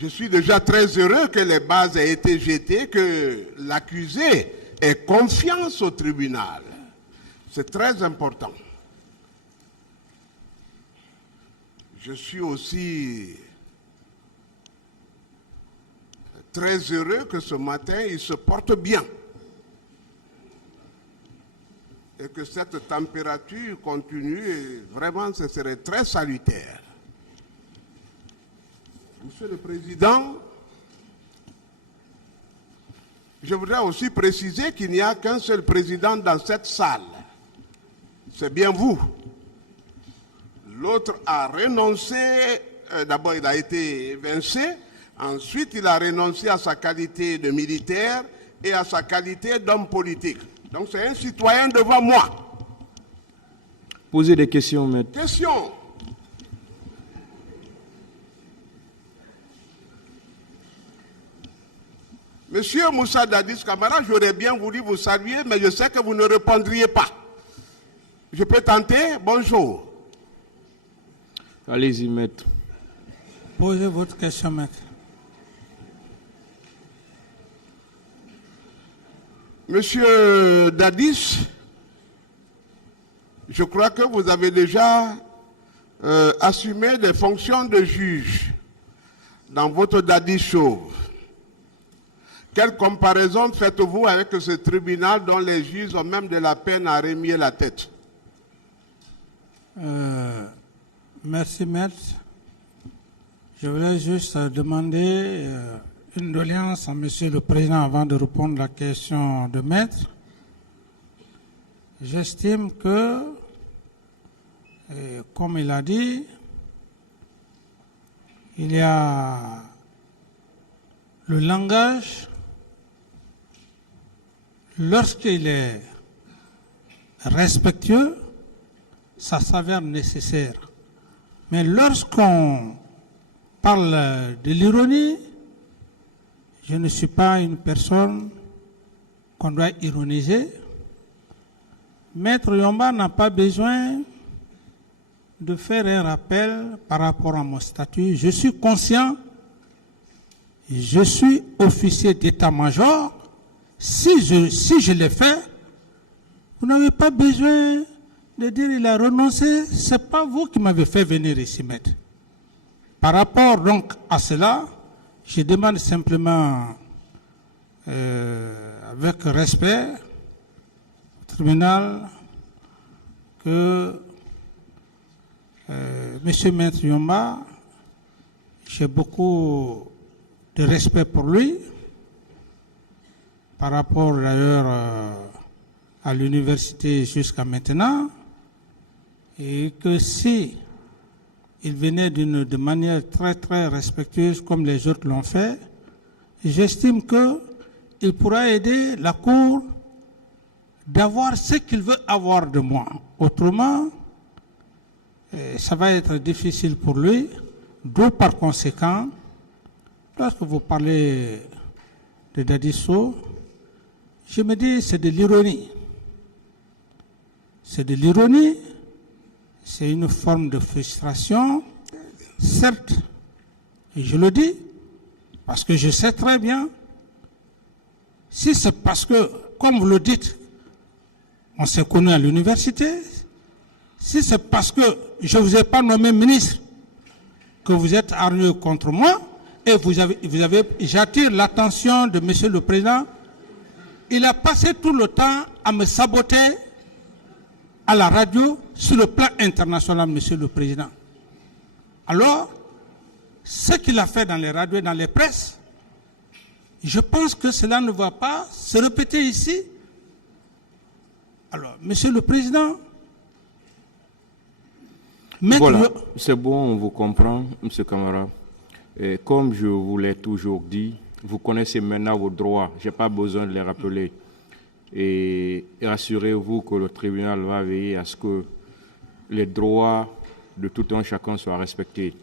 Je suis déjà très heureux que les bases aient été jetées, que l'accusé ait confiance au tribunal. C'est très important. Je suis aussi très heureux que ce matin, il se porte bien. Et que cette température continue, et vraiment, ce serait très salutaire. Monsieur le Président, je voudrais aussi préciser qu'il n'y a qu'un seul président dans cette salle. C'est bien vous. L'autre a renoncé, d'abord il a été évincé, ensuite il a renoncé à sa qualité de militaire et à sa qualité d'homme politique. Donc c'est un citoyen devant moi. Posez des questions, maître. Question. Monsieur Moussa Dadis Camara, j'aurais bien voulu vous saluer, mais je sais que vous ne répondriez pas. Je peux tenter? Bonjour. Allez-y, maître. Posez votre question, maître. Monsieur Dadis, je crois que vous avez déjà assumé des fonctions de juge dans votre Dadis Show. Quelle comparaison faites-vous avec ce tribunal dont les juges ont même de la peine à remuer la tête? Merci, maître. Je voulais juste demander une doléance à Monsieur le Président avant de répondre à la question de maître. J'estime que, comme il a dit, il y a le langage. Lorsqu'il est respectueux, ça s'avère nécessaire. Mais lorsqu'on parle de l'ironie, je ne suis pas une personne qu'on doit ironiser. Maître Yomba n'a pas besoin de faire un rappel par rapport à mon statut. Je suis conscient, je suis officier d'état-major. Si je l'ai fait, vous n'avez pas besoin de dire qu'il a renoncé. Ce n'est pas vous qui m'avez fait venir ici, maître. Par rapport donc à cela, je demande simplement, avec respect, au tribunal, que M. Maître Yomba, j'ai beaucoup de respect pour lui, par rapport d'ailleurs à l'université jusqu'à maintenant, et que si il venait de manière très très respectueuse comme les autres l'ont fait, j'estime qu'il pourra aider la Cour d'avoir ce qu'il veut avoir de moi. Autrement, ça va être difficile pour lui, d'où par conséquent, lorsque vous parlez de Dadisso, je me dis c'est de l'ironie. C'est de l'ironie, c'est une forme de frustration, certes, et je le dis, parce que je sais très bien, si c'est parce que, comme vous le dites, on s'est connus à l'université, si c'est parce que je ne vous ai pas nommé ministre, que vous êtes hargneux contre moi, et j'attire l'attention de Monsieur le Président, il a passé tout le temps à me saboter à la radio sur le plan international, Monsieur le Président. Alors, ce qu'il a fait dans les radios et dans les presses, je pense que cela ne va pas se répéter ici. Alors, Monsieur le Président, voilà, c'est bon, on vous comprend, Monsieur Camara. Et comme je vous l'ai toujours dit, vous connaissez maintenant vos droits, je n'ai pas besoin de les rappeler. Et rassurez-vous que le tribunal va veiller à ce que les droits de tout un chacun soient respectés.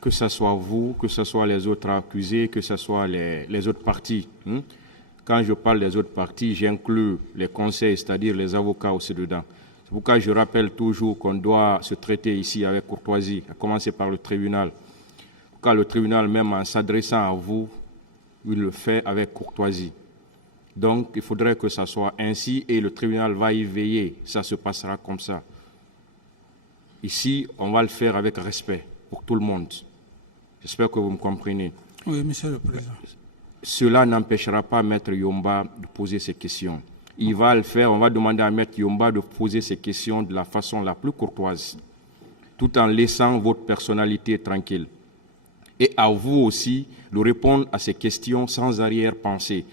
Que ce soit vous, que ce soit les autres accusés, que ce soit les autres parties. Quand je parle des autres parties, j'inclus les conseils, c'est-à-dire les avocats aussi dedans. C'est pourquoi je rappelle toujours qu'on doit se traiter ici avec courtoisie, à commencer par le tribunal. cas, le tribunal, même en s'adressant à vous, il le fait avec courtoisie. Donc, il faudrait que ça soit ainsi et le tribunal va y veiller. Ça se passera comme ça. Ici, on va le faire avec respect pour tout le monde. J'espère que vous me comprenez. Oui, Monsieur le Président. Cela n'empêchera pas Maître Yomba de poser ses questions. Il va le faire, on va demander à Maître Yomba de poser ses questions de la façon la plus courtoise, tout en laissant votre personnalité tranquille. Et à vous aussi de répondre à ces questions sans arrière-pensée.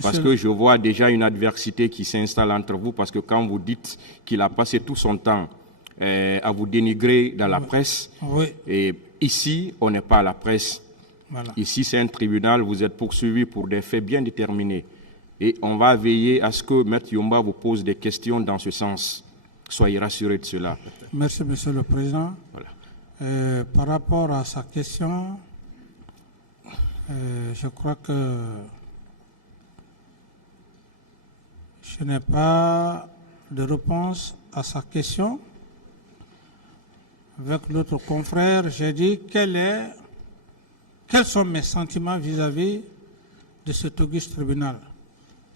Parce que je vois déjà une adversité qui s'installe entre vous, parce que quand vous dites qu'il a passé tout son temps à vous dénigrer dans la presse, et ici, on n'est pas à la presse. Voilà. Ici, c'est un tribunal, vous êtes poursuivi pour des faits bien déterminés. Et on va veiller à ce que Maître Yomba vous pose des questions dans ce sens. Soyez rassurés de cela. Merci, Monsieur le Président. Voilà. Par rapport à sa question, je crois que je n'ai pas de réponse à sa question. Avec l'autre confrère, j'ai dit quels sont mes sentiments vis-à-vis de cet auguste tribunal.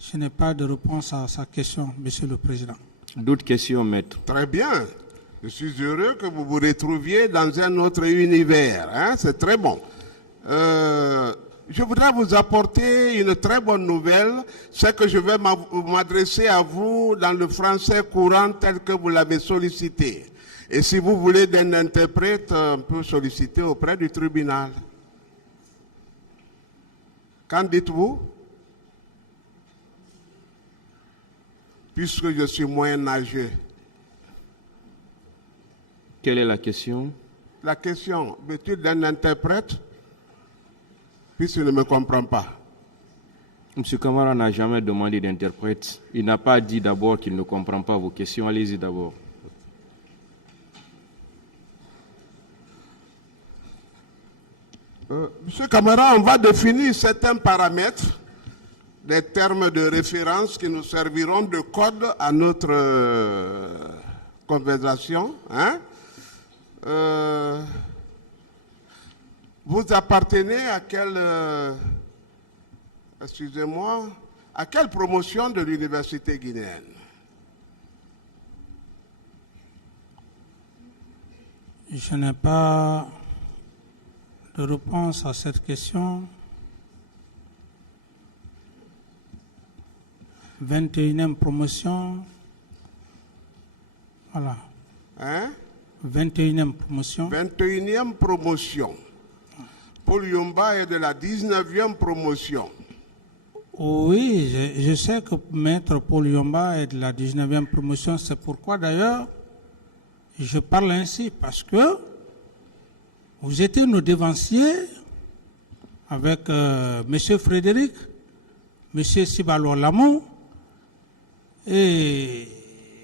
Je n'ai pas de réponse à sa question, Monsieur le Président. D'autres questions, Maître? Très bien. Je suis heureux que vous vous retrouviez dans un autre univers. Hein? C'est très bon. Je voudrais vous apporter une très bonne nouvelle. C'est que je vais m'adresser à vous dans le français courant tel que vous l'avez sollicité. Et si vous voulez d'un interprète, on peut solliciter auprès du tribunal. Qu'en dites-vous? Puisque je suis moyen âgé. Quelle est la question? La question, veux-tu d'un interprète? Puisque je ne me comprends pas. M. Camara n'a jamais demandé d'interprète. Il n'a pas dit d'abord qu'il ne comprend pas vos questions. Allez-y d'abord. Monsieur Camara, on va définir certains paramètres, des termes de référence qui nous serviront de code à notre conversation. Hein? Vous appartenez à quelle, excusez-moi, à quelle promotion de l'université guinéenne? Je n'ai pas de réponse à cette question. 21e promotion. Voilà. Hein? 21e promotion. 21e promotion. Paul Yomba est de la 19e promotion. Oui, je sais que Maître Paul Yomba est de la 19e promotion. C'est pourquoi d'ailleurs, je parle ainsi, parce que vous étiez nos devanciers avec M. Frédéric, M. Sibalo Lamou, et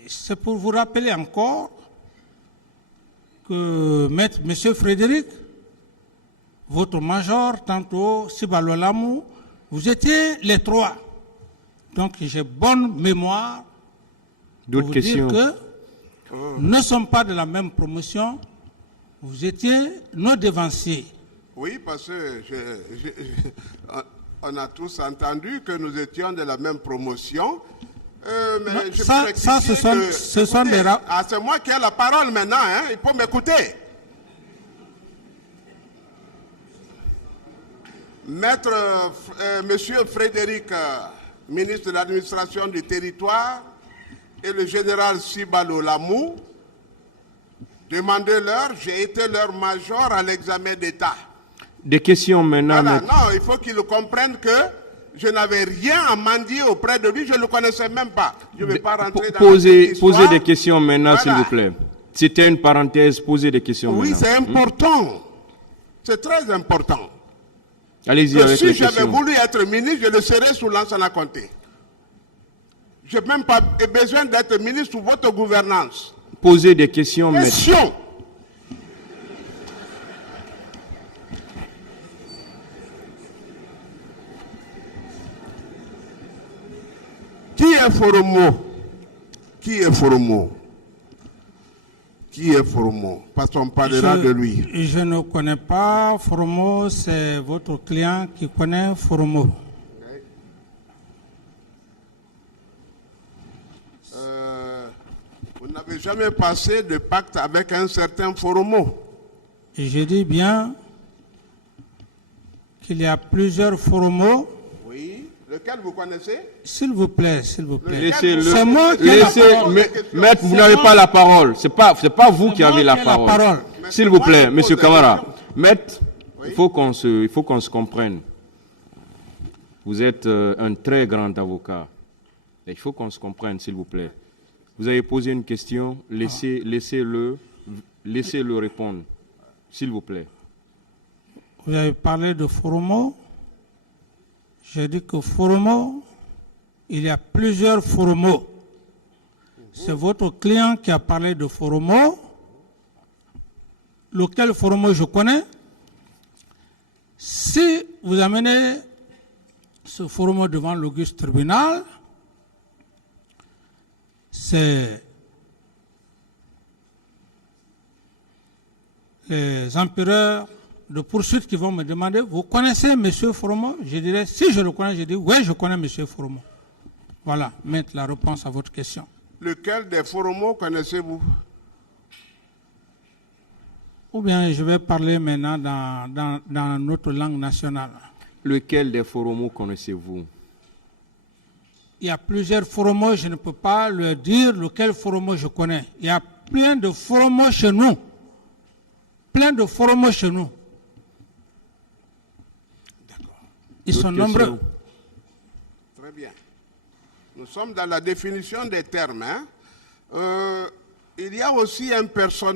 c'est pour vous rappeler encore que M. Frédéric, votre major, tantôt Sibalo Lamou, vous étiez les trois. Donc j'ai bonne mémoire pour vous dire que nous ne sommes pas de la même promotion. Vous étiez nos devanciers. Oui, parce que on a tous entendu que nous étions de la même promotion. Mais ce sont des... Ah, c'est moi qui ai la parole maintenant, hein? Il faut m'écouter. Maître Monsieur Frédéric, ministre de l'administration du territoire, et le général Sibalo Lamou, demandez-leur, j'ai été leur major à l'examen d'État. Des questions maintenant. Voilà, non, il faut qu'ils comprennent que je n'avais rien à mendier auprès de lui, je ne le connaissais même pas. Je ne vais pas rentrer dans Posez des questions maintenant, voilà. S'il vous plaît. C'était une parenthèse, posez des questions maintenant. Oui, c'est important. C'est très important. Allez-y avec les questions. Si j'avais voulu être ministre, je le serais sous Lansana Conté. Je n'ai même pas besoin d'être ministre sous votre gouvernance. Posez des questions maintenant. Question. Qui est Foromo? Qui est Foromo? Qui est Foromo? Parce qu'on parlera de lui. Je ne connais pas Foromo, c'est votre client qui connaît Foromo. Vous n'avez jamais passé de pacte avec un certain Foromo. Et je dis bien qu'il y a plusieurs Foromo. Oui. Lequel vous connaissez? S'il vous plaît, s'il vous plaît. Laissez-le. C'est moi qui ai la parole. Maître, vous n'avez pas la parole. C'est pas vous qui avez la parole. S'il vous plaît, Monsieur Camara. Maître, il faut qu'on se comprenne. Vous êtes un très grand avocat. Et il faut qu'on se comprenne, s'il vous plaît. Vous avez posé une question, laissez-le répondre, s'il vous plaît. Vous avez parlé de Foromo. J'ai dit que Foromo, il y a plusieurs Foromo. C'est votre client qui a parlé de Foromo. Lequel Foromo je connais? Si vous amenez ce Foromo devant l'auguste tribunal, c'est les empireurs de poursuite qui vont me demander, vous connaissez M. Foromo? Je dirais, si je le connais, je dis, oui, je connais M. Foromo. Voilà, maintenant la réponse à votre question. Lequel des Foromo connaissez-vous? Ou bien je vais parler maintenant dans notre langue nationale. Lequel des Foromo connaissez-vous? Il y a plusieurs Foromo, je ne peux pas leur dire lequel Foromo je connais. Il y a plein de Foromo chez nous. Plein de Foromo chez nous. Ils sont nombreux. Très bien. Nous sommes dans la définition des termes. Hein. Il y a aussi un personnage